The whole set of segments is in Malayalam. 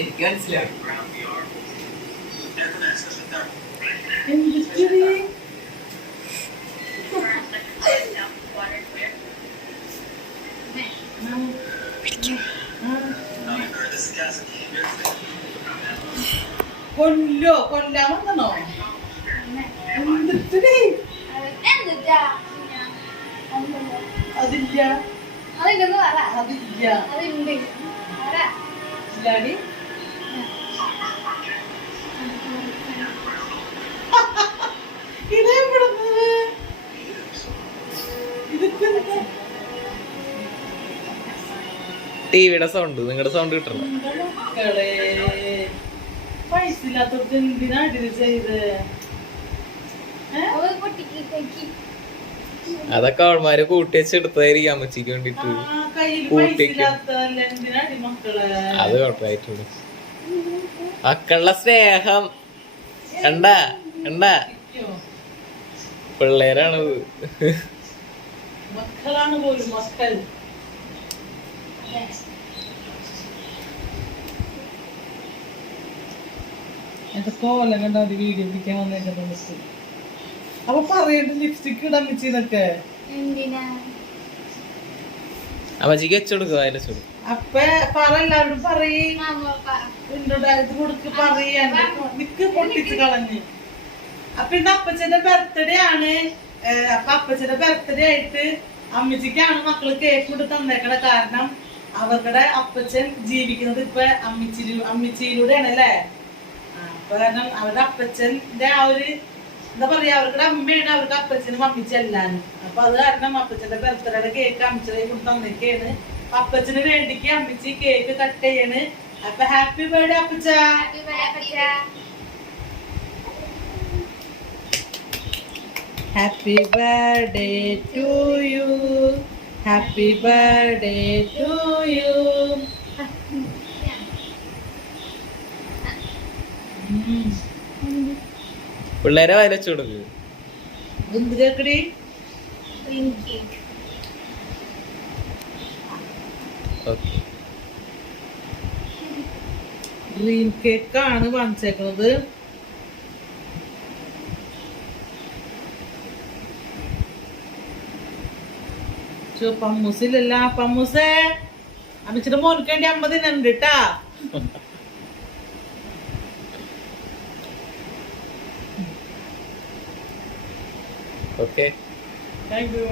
എനിക്ക് മനസ്സിലായി. കൊല്ലാമെന്നോ അതില്ല ഇല്ലാടി ഇതെവിടുന്നത് ടിവിയുടെ സൗണ്ട്, നിങ്ങളുടെ സൗണ്ട് കിട്ടണം. പൈസ ഇല്ലാത്തവർക്ക് എന്തിനാ ഇത് ചെയ്ത്? അതൊക്കെ അവന്മാര് കൂട്ടി വെച്ച് എടുത്തതായിരിക്കും അമ്മച്ചിക്ക് വേണ്ടിട്ട്. അത് കുഴപ്പമായിട്ടുള്ളു. മക്കളുടെ സ്നേഹം കണ്ടാ കണ്ടാ പിള്ളേരാണത്. മക്കളാണ് പോലും മക്കൾ. എന്റെ കോലം കണ്ട ഒരു വീഡിയോ പിടിക്കാൻ വന്നേക്കുന്നത്. അപ്പൊ പറയണ്ട ലിപ്സ്റ്റിക് ഇടാൻ വെച്ചതൊക്കെ അമ്മച്ചിക്ക് വെച്ചോടുക്കുക. അപ്പ പറ എല്ലാവരോടും പറയും കൊടുക്ക് പറയാൻ നിക്ക് പൊട്ടിച്ച് കളഞ്ഞ്. അപ്പൊ ഇന്ന് അപ്പച്ചന്റെ ബർത്ത്ഡേ ആണ്. അപ്പൊ അപ്പച്ചന്റെ ബർത്ത്ഡേ ആയിട്ട് അമ്മച്ചിക്കാണ് മക്കള് കേക്ക് കൊണ്ട് തന്നേക്കണ. കാരണം അവരുടെ അപ്പച്ചൻ ജീവിക്കുന്നത് ഇപ്പൊ അമ്മച്ചിയിലൂടെയാണ് അല്ലേ. അപ്പൊ കാരണം അവരുടെ അപ്പച്ചന്റെ ആ ഒരു എന്താ പറയാ, അവരുടെ അമ്മയാണ് അവർക്ക് അപ്പച്ചനും അമ്മച്ചി എല്ലാരും. അപ്പൊ അത് കാരണം അപ്പച്ചന്റെ ബർത്ത്ഡേയുടെ കേക്ക് അമ്മച്ചിയെ കൊണ്ട് തന്നേക്കാണ്. അപ്പച്ചന് വേണ്ടിക്ക് അമ്മച്ചി കേക്ക് കട്ട് ചെയ്യാണ്. അപ്പൊ ഹാപ്പി ബർത്ത്ഡേ അപ്പച്ച. Happy birthday to you. Happy birthday to you. പിള്ളേരെ വരച്ചു കൊടുക്കുക. എന്ത് കേക്കടി? ഡ്രീം കേക്കാണ് വാങ്ങിച്ചേക്കുന്നത്. പമ്മൂസിലല്ല പമ്മൂസേ, അമ്മച്ചിട്ട് മോനക്ക് വേണ്ടി 50 ഉണ്ട് കേട്ടാ. Okay, thank you.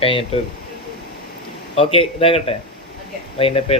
കഴിഞ്ഞിട്ട് ഓക്കെ ഇതാകട്ടെ. വൈകിട്ട്